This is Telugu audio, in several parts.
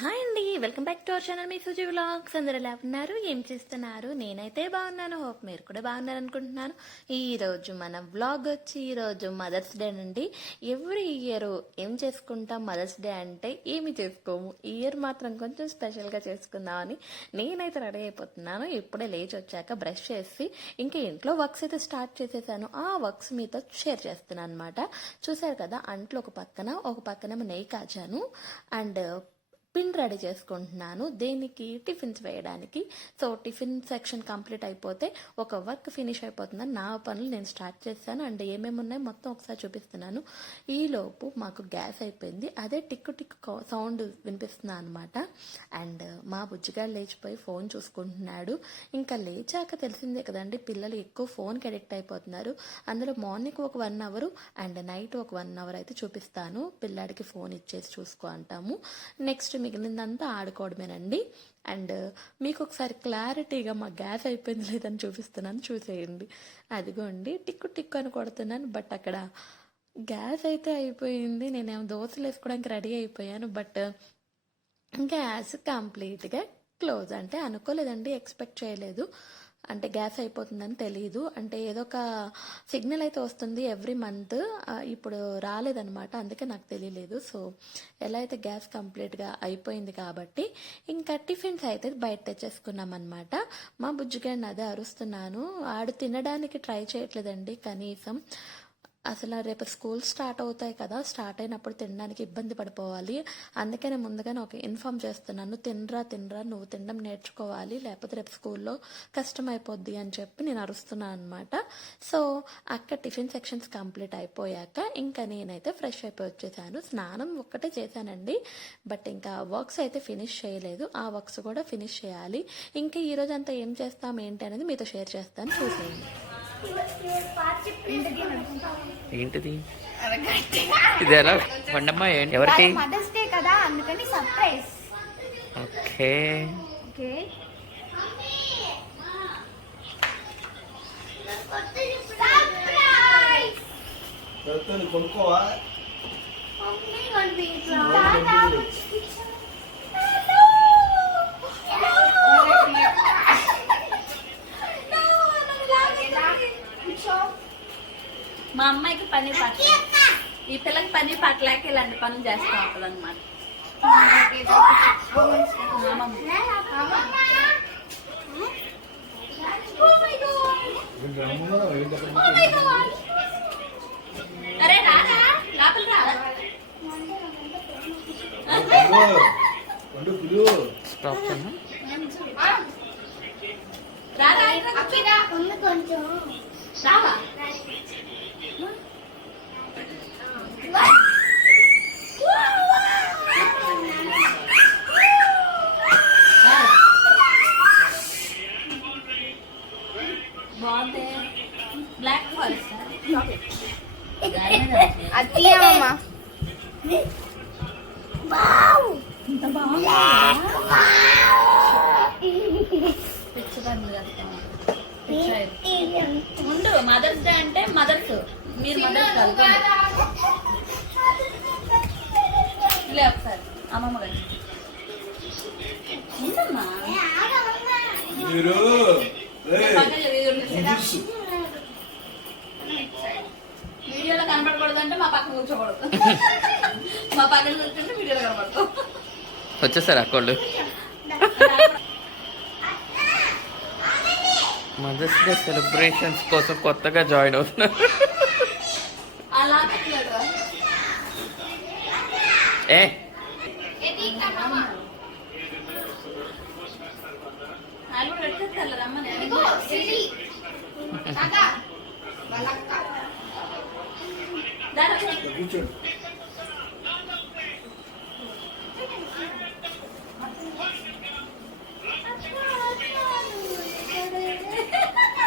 హాయ్ అండి welcome back to our channel me Suji vlogs. అందరు ఎలా ఉన్నారు? ఏం చేస్తున్నారు? నేనైతే బాగున్నాను హోప్ మీరు కూడా బాగున్నారు అనుకుంటున్నాను ఈరోజు మన వ్లాగ్ వచ్చి ఈరోజు మదర్స్ డే అండి. ఎవ్రీ ఇయర్ ఏం చేసుకుంటాం? మదర్స్ డే అంటే ఏమి చేసుకోము? ఈ ఇయర్ మాత్రం కొంచెం స్పెషల్గా చేసుకుందామని నేనైతే రెడీ అయిపోతున్నాను. ఇప్పుడే లేచి వచ్చాక బ్రష్ చేసి ఇంకా ఇంట్లో వర్క్స్ అయితే స్టార్ట్ చేసేసాను. ఆ వర్క్స్ మీతో షేర్ చేస్తున్నాను అనమాట చూసారు కదా అంట్లో ఒక పక్కన ఒక పక్కన నెయ్యి కాచాను. అండ్ పిన్ రెడీ చేసుకుంటున్నాను. దేనికి టిఫిన్స్ వేయడానికి. సో టిఫిన్ సెక్షన్ కంప్లీట్ అయిపోతే ఒక వర్క్ ఫినిష్ అయిపోతుందని నా పనులు నేను స్టార్ట్ చేశాను. అండ్ ఏమేమి ఉన్నాయో మొత్తం ఒకసారి చూపిస్తున్నాను. ఈలోపు మాకు గ్యాస్ అయిపోయింది. అదే టిక్కు టిక్కు సౌండ్ వినిపిస్తుంది అనమాట అండ్ మా బుజ్జిగాడు లేచిపోయి ఫోన్ చూసుకుంటున్నాడు. ఇంకా లేచాక తెలిసిందే కదండి పిల్లలు ఎక్కువ ఫోన్కి అడిక్ట్ అయిపోతున్నారు. అందులో మార్నింగ్ ఒక వన్ అవర్ అండ్ నైట్ ఒక వన్ అవర్ అయితే చూపిస్తాను. పిల్లాడికి ఫోన్ ఇచ్చేసి చూసుకో అంటాము. నెక్స్ట్ మిగిలిందంతా ఆడుకోవడమేనండి. అండ్ మీకు ఒకసారి క్లారిటీగా మా గ్యాస్ అయిపోయింది లేదని చూపిస్తున్నాను చూసేయండి. అదిగోండి టిక్కు టిక్కు అని కొడుతున్నాను బట్ అక్కడ గ్యాస్ అయితే అయిపోయింది. నేనేమో దోశలు వేసుకోవడానికి రెడీ అయిపోయాను బట్ గ్యాస్ కంప్లీట్గా క్లోజ్. అంటే అనుకోలేదండి ఎక్స్పెక్ట్ చేయలేదు. అంటే గ్యాస్ అయిపోతుందని తెలియదు అంటే ఏదో ఒక సిగ్నల్ అయితే వస్తుంది ఎవ్రీ మంత్. ఇప్పుడు రాలేదనమాట అందుకే నాకు తెలియలేదు. సో ఎలా అయితే గ్యాస్ కంప్లీట్గా అయిపోయింది కాబట్టి ఇంకా టిఫిన్స్ అయితే బయట తెచ్చేసుకున్నాం అనమాట మా బుజ్జిగాడిని అదే అరుస్తున్నాను. ఆడు తినడానికి ట్రై చేయట్లేదండి కనీసం. అసలు రేపు స్కూల్ స్టార్ట్ అవుతాయి కదా స్టార్ట్ అయినప్పుడు తినడానికి ఇబ్బంది పడిపోవాలి. అందుకనే ముందుగానే ఒక ఇన్ఫామ్ చేస్తున్నాను తినరా తినరా నువ్వు తినడం నేర్చుకోవాలి లేకపోతే రేపు స్కూల్లో కష్టం అయిపోద్ది అని చెప్పి నేను అరుస్తున్నాను అనమాట సో అక్కడ టిఫిన్ సెక్షన్స్ కంప్లీట్ అయిపోయాక ఇంకా నేనైతే ఫ్రెష్ అయిపోయి వచ్చేసాను. స్నానం ఒక్కటే చేశానండి బట్ ఇంకా వర్క్స్ అయితే ఫినిష్ చేయలేదు. ఆ వర్క్స్ కూడా ఫినిష్ చేయాలి. ఇంకా ఈ రోజు అంతా ఏం చేస్తాం ఏంటి అనేది మీతో షేర్ చేస్తాను. చూసేయండి. ఏంటిది? ఇది ఎలా వండమ్మా ఏంటి? ఎవరికి? మదర్స్ డే కదా అందుకని సర్ప్రైజ్. ఓకే. ఓకే. కొనుక్కోవా మా అమ్మాయికి పని పట్ల ఈ పిల్లకి పని పట్టలేక ఇలాంటి పనులు చేస్తూ ఉంటుంది అనమాట అరే రారా లోపల. కొంచెం. రావా బ్లాక్ ఫారెస్ట్ అది అమ్మా ఇంత బాగుంది. పిచ్చి చేస్తాం ఉండు మదర్స్ డే అంటే మదర్స్. మీరు మదర్స్ కాదు లే ఒకసారి అమ్మమ్మ గారు. మీరు. వీడియోలో కనపడకూడదు అంటే మా పక్కన కూర్చోకూడదు. మా పక్కన కూర్చుంటే వీడియోలో కనపడతాం వచ్చేసారు అక్కోళ్ళు? మదర్స్ డే సెలబ్రేషన్స్ కోసం కొత్తగా జాయిన్ అవుతున్నారు ఏ? కూర్చోండి చెల్లి చెల్లి నీ పక్కనే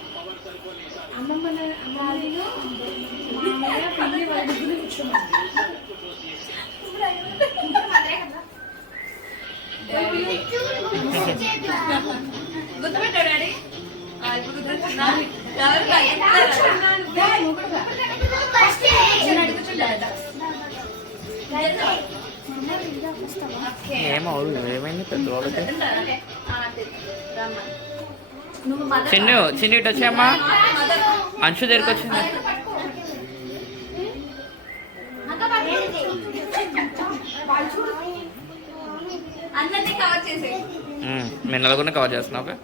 మరి ఈటొచ్చింది మమ్మీ కూర్చో మమ్మీ వస్తాను కూర్చో గుర్తుపెట్టాడు డాడీ ఆ, ఇప్పుడు గుర్తొచ్చిందా? ఎవరు ఏమవుదు ఏమైంది పెద్దవాళ్ళకి నువ్వు మదర్ చిన్ను చిన్ను ఇటు వచ్చాయమ్మా అంశు దగ్గరికి వచ్చింది. మీరు నలుగురిని కవర్ చేస్తున్నా ఓకే?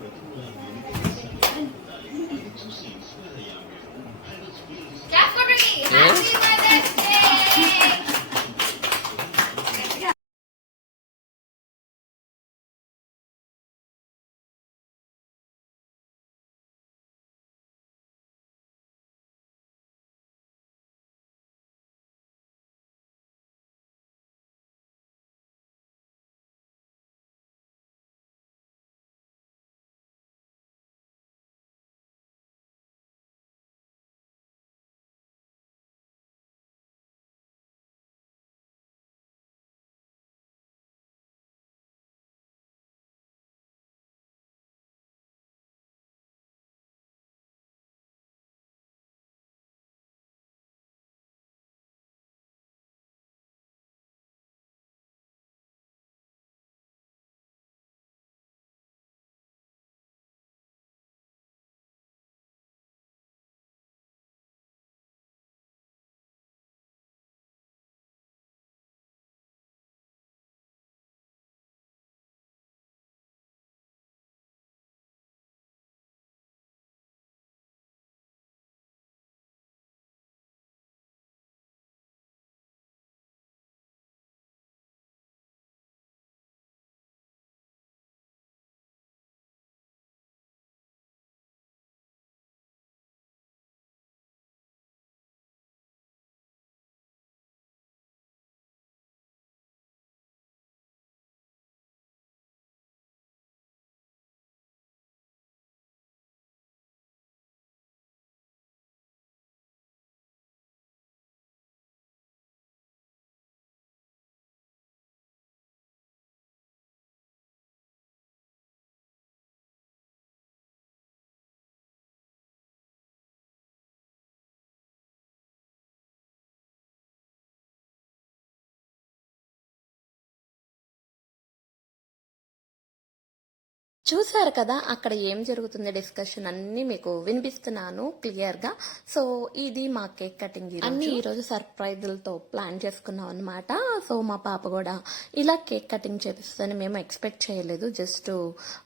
చూసారు కదా అక్కడ ఏం జరుగుతుంది డిస్కషన్ అన్ని మీకు వినిపిస్తున్నాను క్లియర్గా సో ఇది మా కేక్ కటింగ్ అన్ని ఈ రోజు సర్ప్రైజులతో ప్లాన్ చేసుకున్నాం అనమాట సో మా పాప కూడా ఇలా కేక్ కటింగ్ చేపిస్తుందని మేము ఎక్స్పెక్ట్ చేయలేదు జస్ట్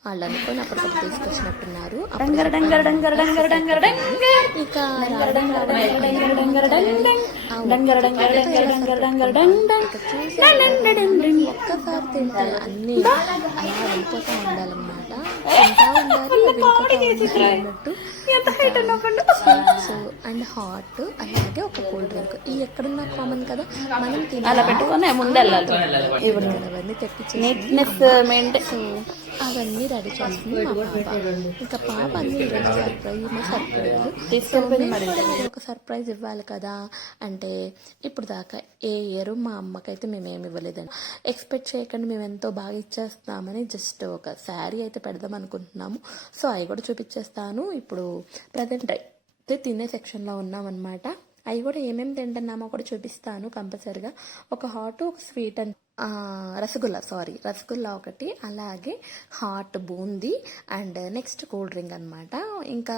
వాళ్ళు అనుకుని అప్పటికప్పుడు తీసుకొచ్చినట్టున్నారు. ఇక ఒక్కసారి తింటే అన్ని అలా ఉండాలన్నమాట తింటా ఉండాలి అండ్ హాట్ అలాగే ఒక కూల్ డ్రింక్ ఈ ఎక్కడున్నా కామన్ కదా మనం అలా పెట్టుకొని ముందెళ్ళాలి ఇవన్నీ తెప్పించి నీట్నెస్ మెయింటైన్ సో అవన్నీ రెడీ చేస్తుంది మా పాప ఇంకా పాప అన్ని సర్ప్రైజ్ మా సర్ప్రైజ్ ఒక సర్ప్రైజ్ ఇవ్వాలి కదా అంటే ఇప్పుడు దాకా ఏ ఇయర్ మా అమ్మకైతే మేము ఏమి ఇవ్వలేదని ఎక్స్పెక్ట్ చేయకుండా మేము ఎంతో బాగా ఇచ్చేస్తామని జస్ట్ ఒక శారీ అయితే పెడదాం అనుకుంటున్నాము. సో అవి కూడా చూపించేస్తాను ఇప్పుడు ప్రజెంట్ అయితే తినే సెక్షన్లో ఉన్నామన్నమాట. అవి కూడా ఏమేమి తింటున్నామో కూడా చూపిస్తాను కంపల్సరిగా. ఒక హాట్ ఒక sweet and rasgulla sorry rasgulla ఒకటి అలాగే hot boondi and next cool drink అనమాట ఇంకా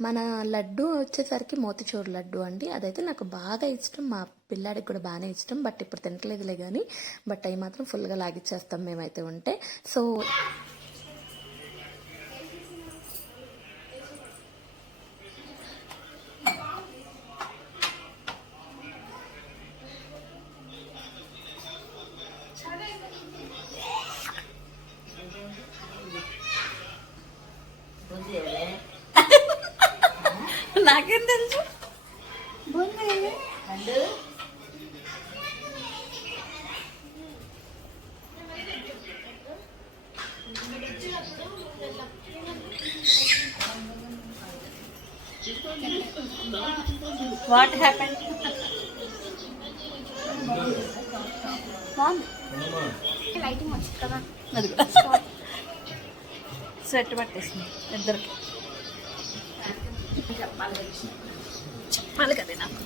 మన లడ్డు వచ్చేసరికి మోతిచూరు లడ్డు అండి. అదైతే నాకు బాగా ఇష్టం. మా పిల్లాడికి కూడా బాగానే ఇష్టం. బట్ ఇప్పుడు తినట్లేదులే కానీ బట్ అవి మాత్రం ఫుల్గా లాగిచ్చేస్తాం మేమైతే ఉంటే. సో వాట్ హ్యాపెన్ లైటింగ్ వచ్చింది కదా. అది స్వెట్ పట్టేసింది ఇద్దరికి. చెప్పాలి కదా నాకు.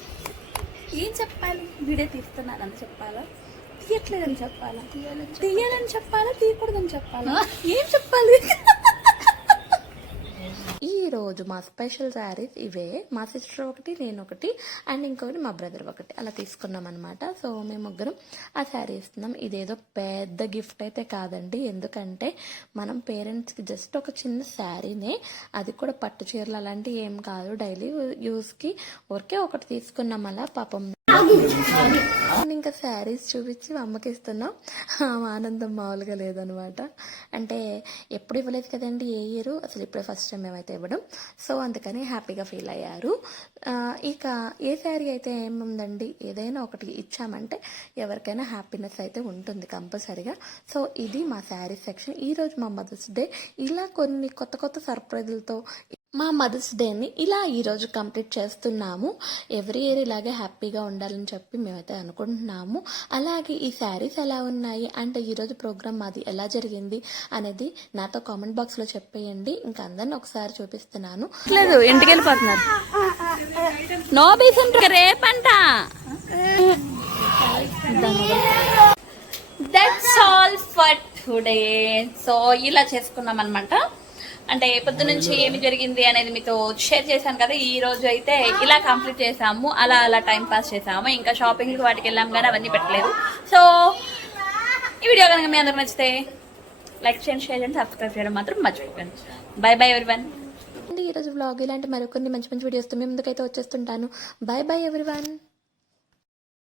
ఏం చెప్పాలి? వీడియో తీస్తున్నానని చెప్పాలా? తీయట్లేదని చెప్పాలా? తీయాలని చెప్పాలా? తీయకూడదని చెప్పాలా? ఏం చెప్పాలి? ఈరోజు మా స్పెషల్ శారీస్ ఇవే. మా సిస్టర్ ఒకటి నేను ఒకటి అండ్ ఇంకొకటి మా బ్రదర్ ఒకటి. అలా తీసుకున్నాం అనమాట సో మేము ముగ్గురం ఆ శారీ ఇస్తున్నాం ఇదేదో పెద్ద గిఫ్ట్ అయితే కాదండి. ఎందుకంటే మనం పేరెంట్స్కి జస్ట్ ఒక చిన్న శారీనే అది కూడా పట్టు చీరలు అలాంటివి ఏం కాదు. డైలీ యూస్కి ఊరికే ఒకటి తీసుకున్నాం అలా. పాపం ఇంకా శారీస్ చూపించి అమ్మకి ఇస్తున్నాం. ఆనందం మామూలుగా లేదనమాట. అంటే ఎప్పుడు ఇవ్వలేదు కదండి ఏ ఇయర్? అసలు ఇప్పుడే ఫస్ట్ టైం మేమైతే ఇవ్వడం. సో అందుకని హ్యాపీగా ఫీల్ అయ్యారు. ఇక ఏ శారీ అయితే ఏముందండి? ఏదైనా ఒకటి ఇచ్చామంటే ఎవరికైనా హ్యాపీనెస్ అయితే ఉంటుంది కంపల్సరీగా. సో ఇది మా శారీ సెక్షన్ ఈరోజు మా మదర్స్ డే ఇలా కొన్ని కొత్త కొత్త సర్ప్రైజులతో మా మదర్స్ డేని ఇలా ఈరోజు కంప్లీట్ చేస్తున్నాము. ఎవ్రీ ఇయర్ ఇలాగే హ్యాపీగా ఉండాలని చెప్పి మేమైతే అనుకుంటున్నాము. అలాగే ఈ శారీస్ ఎలా ఉన్నాయి? అంటే ఈరోజు ప్రోగ్రామ్ మాది ఎలా జరిగింది? అనేది నాతో కామెంట్ బాక్స్లో చెప్పేయండి. ఇంకా అందరిని ఒకసారి చూపిస్తున్నాను. లేదు ఇంటికి వెళ్ళిపోతున్నారు. నో బీసెంట్ రేపంట. That's all for today so ఇలా చేసుకున్నాం అనమాట అంటే పొద్దు నుంచి ఏమి జరిగింది అనేది మీతో షేర్ చేశాను కదా ఈ రోజు అయితే ఇలా కంప్లీట్ చేసాము అలా అలా టైం పాస్ చేసాము ఇంకా షాపింగ్కి వాటికి వెళ్ళాము కానీ అవన్నీ పెట్టలేదు. సో ఈ వీడియో కనుక మీ అందరూ నచ్చితే లైక్ చేయండి షేర్ చేయండి సబ్స్క్రైబ్ చేయడం మాత్రం మర్చిపోకండి. బై బై ఎవరివన్ ఈ ఈరోజు వ్లాగ్ ఇలాంటి మరికొన్ని మంచి మంచి వీడియోస్ మీ ముందుకైతే వచ్చేస్తుంటాను. By by everyone